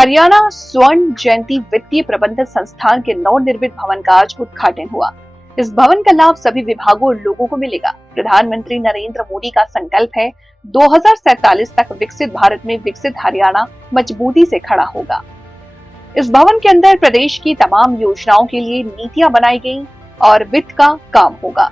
हरियाणा स्वर्ण जयंती वित्तीय प्रबंधन संस्थान के नवनिर्मित भवन का आज उद्घाटन हुआ। इस भवन का लाभ सभी विभागों और लोगों को मिलेगा। प्रधानमंत्री नरेंद्र मोदी का संकल्प है 2047 तक विकसित भारत में विकसित हरियाणा मजबूती से खड़ा होगा। इस भवन के अंदर प्रदेश की तमाम योजनाओं के लिए नीतियां बनाई गई और वित्त का काम होगा।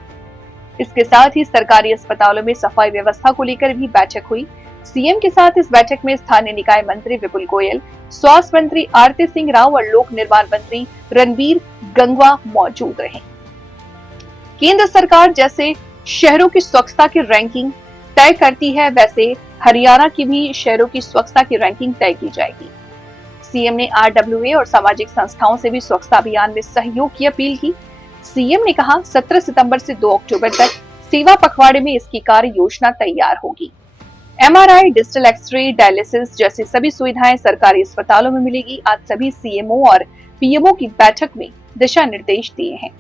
इसके साथ ही सरकारी अस्पतालों में सफाई व्यवस्था को लेकर भी बैठक हुई। सीएम के साथ इस बैठक में स्थानीय निकाय मंत्री विपुल गोयल, स्वास्थ्य मंत्री आरती सिंह राव और लोक निर्माण मंत्री रणबीर गंगवा मौजूद रहे। केंद्र सरकार जैसे शहरों की स्वच्छता की रैंकिंग तय करती है, वैसे हरियाणा की भी शहरों की स्वच्छता की रैंकिंग तय की जाएगी। सीएम ने आरडब्ल्यूए और सामाजिक संस्थाओं से भी स्वच्छता अभियान में सहयोग की अपील की। सीएम ने कहा 17 सितंबर से 2 अक्टूबर तक सेवा पखवाड़े में इसकी कार्य योजना तैयार होगी। एमआरआई, डिजिटल एक्सरे, डायलिसिस जैसी सभी सुविधाएं सरकारी अस्पतालों में मिलेगी। आज सभी सीएमओ और पीएमओ की बैठक में दिशा निर्देश दिए हैं।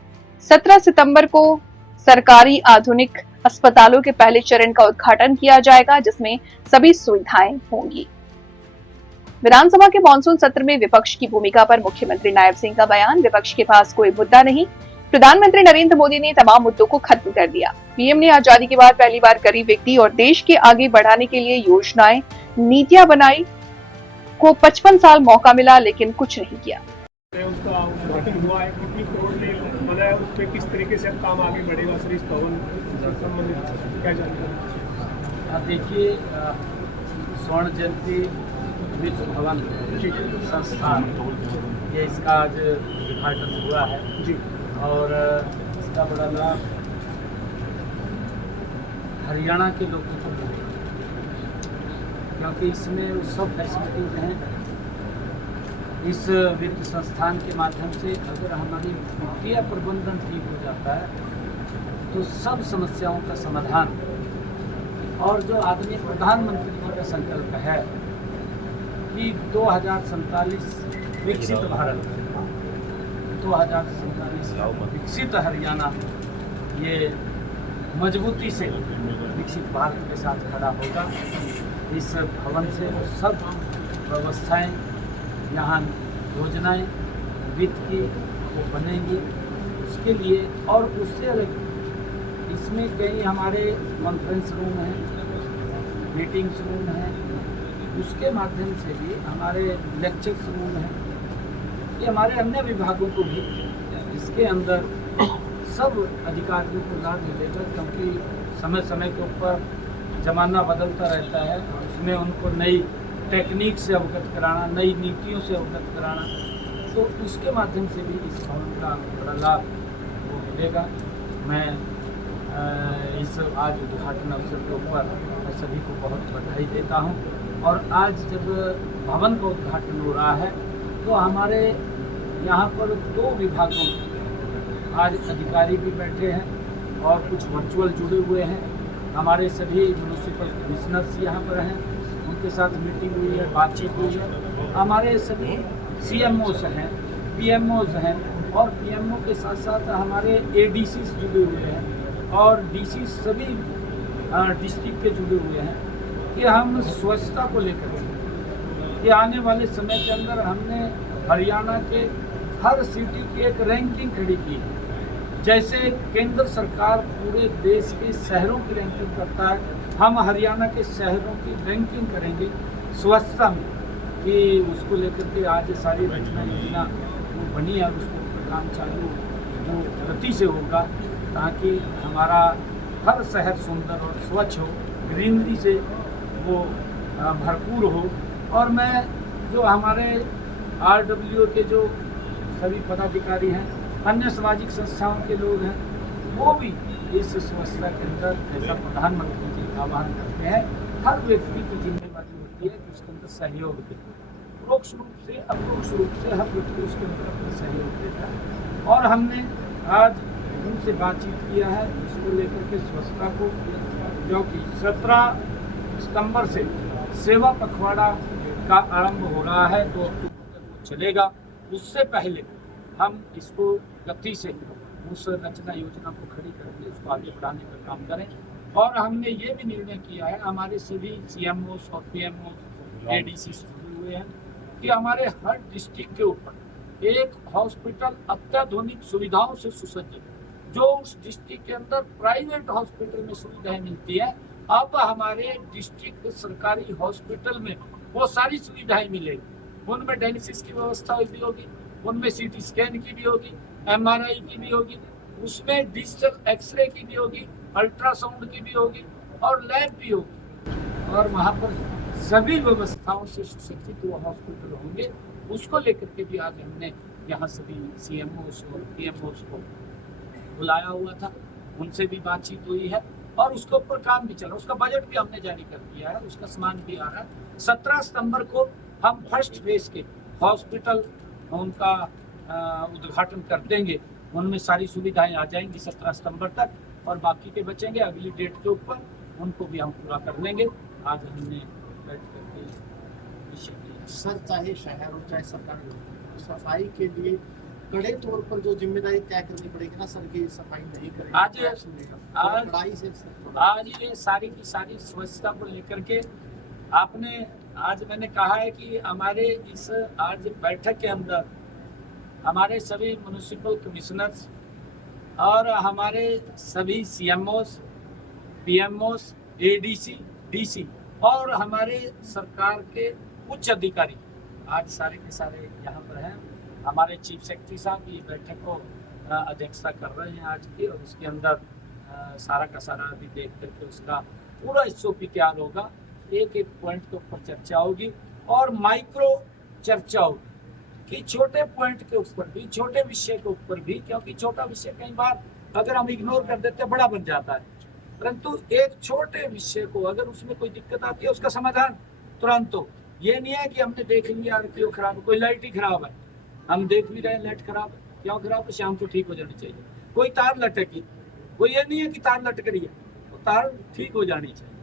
17 सितंबर को सरकारी आधुनिक अस्पतालों के पहले चरण का उद्घाटन किया जाएगा, जिसमें सभी सुविधाएं होंगी। विधानसभा के मानसून सत्र में विपक्ष की भूमिका पर मुख्यमंत्री नायब सिंह का बयान। विपक्ष के पास कोई मुद्दा नहीं, प्रधानमंत्री नरेंद्र मोदी ने तमाम मुद्दों को खत्म कर दिया। पीएम ने आजादी के बाद पहली बार गरीब व्यक्ति और देश के आगे बढ़ाने के लिए योजनाएं, नीतियां बनाई। को 55 साल मौका मिला लेकिन कुछ नहीं किया। उसका उद्घाटन हुआ है, कितनी करोड़ ने बनाया, उस पर किस तरीके से काम आगे बढ़ेगा सर, इस भवन से संबंधित क्या जानकारी? देखिए, स्वर्ण जयंती वित्त भवन संस्थान ये इसका आज उद्घाटन हुआ है जी, और इसका बड़ा लाभ हरियाणा के लोगों को मिलेगा, क्योंकि इसमें वो सब फैसिलिटीज हैं। इस वित्त संस्थान के माध्यम से अगर हमारी वित्तीय प्रबंधन ठीक हो जाता है तो सब समस्याओं का समाधान, और जो आदरणीय प्रधानमंत्री जी का संकल्प है कि 2047 विकसित भारत, 2047 विकसित हरियाणा ये मजबूती से विकसित भारत के साथ खड़ा होगा। इस भवन से वो सब व्यवस्थाएं, यहाँ योजनाएं वित्त की वो बनेंगी। उसके लिए और उससे अलग इसमें कई हमारे कॉन्फ्रेंस रूम हैं, मीटिंग्स रूम हैं, उसके माध्यम से भी हमारे लेक्चर्स रूम हैं। ये हमारे अन्य विभागों को भी इसके अंदर सब अधिकारियों को लाभ मिलेगा, क्योंकि समय समय के ऊपर ज़माना बदलता रहता है। उसमें उनको नई टेक्निक से अवगत कराना, नई नीतियों से अवगत कराना, तो उसके माध्यम से भी इस भवन का बड़ा लाभ वो मिलेगा। मैं इस आज उद्घाटन अवसर के ऊपर मैं सभी को बहुत बधाई देता हूं। और आज जब भवन का उद्घाटन हो रहा है तो हमारे यहाँ पर 2 विभागों आज अधिकारी भी बैठे हैं और कुछ वर्चुअल जुड़े हुए हैं। हमारे सभी म्यूनिसिपल कमिश्नर्स यहाँ पर हैं, उनके साथ मीटिंग हुई है, बातचीत हुई है। हमारे सभी सीएमओस हैं, पीएमओस हैं, और पीएमओ के साथ साथ हमारे एडीसीस जुड़े हुए हैं और डीसी सभी डिस्ट्रिक्ट के जुड़े हुए हैं कि हम स्वच्छता को लेकर कि आने वाले समय के अंदर हमने हरियाणा के हर सिटी की एक रैंकिंग खड़ी की है। जैसे केंद्र सरकार पूरे देश के शहरों की रैंकिंग करता है, हम हरियाणा के शहरों की रैंकिंग करेंगे स्वच्छता में, कि उसको लेकर के आज सारी रचना योजना वो बनी है, उसको काम चालू जो गति से होगा, ताकि हमारा हर शहर सुंदर और स्वच्छ हो, ग्रीनरी से वो भरपूर हो। और मैं जो हमारे आरडब्ल्यू के जो सभी पदाधिकारी हैं, अन्य सामाजिक संस्थाओं के लोग हैं, वो भी इस स्वच्छता के अंदर, जैसा प्रधानमंत्री जी आह्वान करते हैं, हर व्यक्ति की जिम्मेदारी होती है कि उसके अंदर सहयोग दे। परोक्ष रूप से, अप्रोक्ष रूप से हर व्यक्ति उसके अंदर अपना सहयोग देता है। और हमने आज उनसे बातचीत किया है इसको लेकर के स्वच्छता को, क्योंकि 17 सितंबर से सेवा पखवाड़ा का आरंभ हो रहा है, 2 अक्टूबर तक वो चलेगा। उससे पहले हम इसको गति से उस रचना योजना को खड़ी करके उसको आगे बढ़ाने का काम करें। और हमने ये भी निर्णय किया है, हमारे सभी सीएमओस और पीएमओ एडीसी जुड़े हुए हैं, कि हमारे हर डिस्ट्रिक्ट के ऊपर एक हॉस्पिटल अत्याधुनिक सुविधाओं से सुसज्जित, जो उस डिस्ट्रिक्ट के अंदर प्राइवेट हॉस्पिटल में सुविधाएं मिलती है, अब हमारे डिस्ट्रिक्ट सरकारी हॉस्पिटल में वो सारी सुविधाएं मिलेगी। उनमें डायलिसिस की व्यवस्था भी होगी, उनमें सीटी स्कैन की भी होगी, MRI की भी होगी, उसमें डिजिटल एक्सरे की भी होगी, अल्ट्रासाउंड की भी होगी और लैब भी होगी। और वहाँ पर सभी व्यवस्थाओं से सुसज्जित वो हॉस्पिटल होंगे। उसको लेकर के भी आज हमने यहाँ सभी CMOs और PMOs को बुलाया हुआ था, उनसे भी बातचीत हुई है और उसके ऊपर काम भी चल रहा है। उसका बजट भी हमने जारी कर दिया है, उसका सामान भी आ रहा है। 17 सितंबर को हम फर्स्ट फेज के हॉस्पिटल उनका उद्घाटन कर देंगे, उनमें सारी सुविधाएं आ जाएंगी 17 सितंबर तक, और बाकी के बचेंगे अगली डेट के ऊपर, उनको भी हम पूरा कर लेंगे। आज हमने बैठ करके विषय किया। सर, चाहे शहर हो चाहे सरकार हो, सफाई के लिए कड़े तौर पर जो जिम्मेदारी तय करनी पड़ेगी ना सर, की सफाई नहीं करेंगे आज ये सारी की सारी स्वच्छता को लेकर के आपने, आज मैंने कहा है कि हमारे इस आज बैठक के अंदर हमारे सभी म्युनिसिपल कमिश्नर्स और हमारे सभी CMOs, PMOs, ADC, DC और हमारे सरकार के उच्च अधिकारी आज सारे के सारे यहाँ पर हैं। हमारे चीफ सेक्रेटरी साहब ये बैठक को अध्यक्षता कर रहे हैं आज की, और उसके अंदर सारा का सारा अभी देख करके उसका पूरा SOP तैयार होगा। एक एक पॉइंट के ऊपर चर्चा होगी और माइक्रो चर्चा होगी कि छोटे पॉइंट के ऊपर भी, छोटे विषय के ऊपर भी, क्योंकि छोटा विषय कई बार अगर हम इग्नोर कर देते हैं बड़ा बन जाता है, परंतु एक छोटे विषय को अगर उसमें कोई दिक्कत आती है उसका समाधान तुरंत हो। ये नहीं है कि हमने देख लिया क्यों खराब है, कोई लाइट ही खराब है, हम देख भी रहे हैं लाइट खराब है, क्यों खराब है, शाम को ठीक हो जानी चाहिए। कोई तार लटकी, कोई ये नहीं है कि तार लटक रही है, तो तार ठीक हो जानी चाहिए।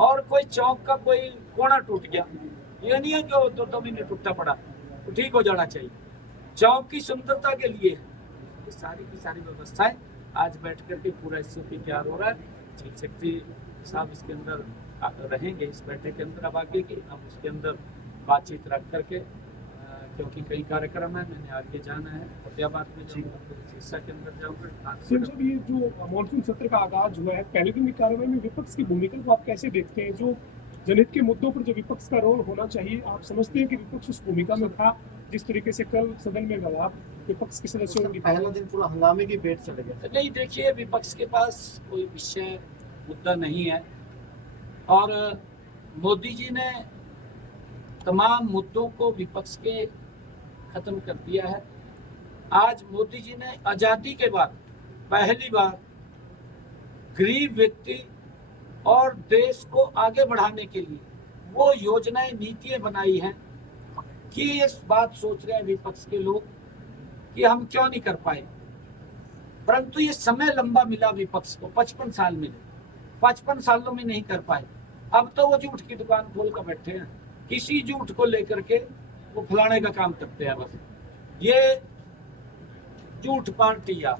और कोई चौक का कोई कोना टूट गया, ये नहीं है कि 2 महीने टूटता पड़ा, तो ठीक हो जाना चाहिए। चौक की सुंदरता के लिए ये सारी की सारी व्यवस्थाएं आज बैठ करके पूरा SOP तैयार हो रहा है। चीफ सेक्रेटरी साहब इसके अंदर रहेंगे, इस बैठक के अंदर अब आगे की अब उसके अंदर बातचीत रख करके, क्योंकि कई कार्यक्रम है, मैंने आगे जाना है, फतेहाबाद में जाऊँगा, हिस्सा के अंदर जाऊँगा। जब ये जो मॉनसून सत्र का आगाज हुआ है, पहले दिन की कार्रवाई में विपक्ष की भूमिका को आप कैसे देखते हैं? जो जनहित के मुद्दों पर जो विपक्ष का रोल होना चाहिए, आप समझते हैं कि विपक्ष उस भूमिका में था? जिस तरीके से कल सदन में गवाह विपक्ष के सदस्यों ने पहला दिन पूरा हंगामे की भेंट चले गए। नहीं, देखिए, विपक्ष के पास कोई विषय मुद्दा नहीं है और मोदी जी ने तमाम मुद्दों को विपक्ष के खत्म कर दिया है। आज मोदी जी ने आज़ादी के बाद पहली बार गरीब व्यक्ति और देश को आगे बढ़ाने के लिए वो योजनाएं, नीतियां बनाई हैं कि इस बात सोच रहे हैं विपक्ष के लोग कि हम क्यों नहीं कर पाए, परंतु ये समय लंबा मिला विपक्ष को, 55 साल मिले, 55 सालों में नहीं कर पाए। अब तो वो झूठ की दुकान खोल कर बैठे हैं, किसी झूठ को लेकर के वो फलाने का काम करते हैं। बस ये झूठ पार्टी या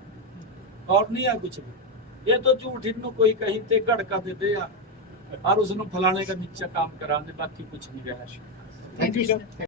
और नहीं है कुछ भी, ये तो झूठ इन्हों कोई कहीं ते गड़का दे दे और उसने फलाने का नीचा काम करा दे, बाकी कुछ नहीं रहा। Thank you sir.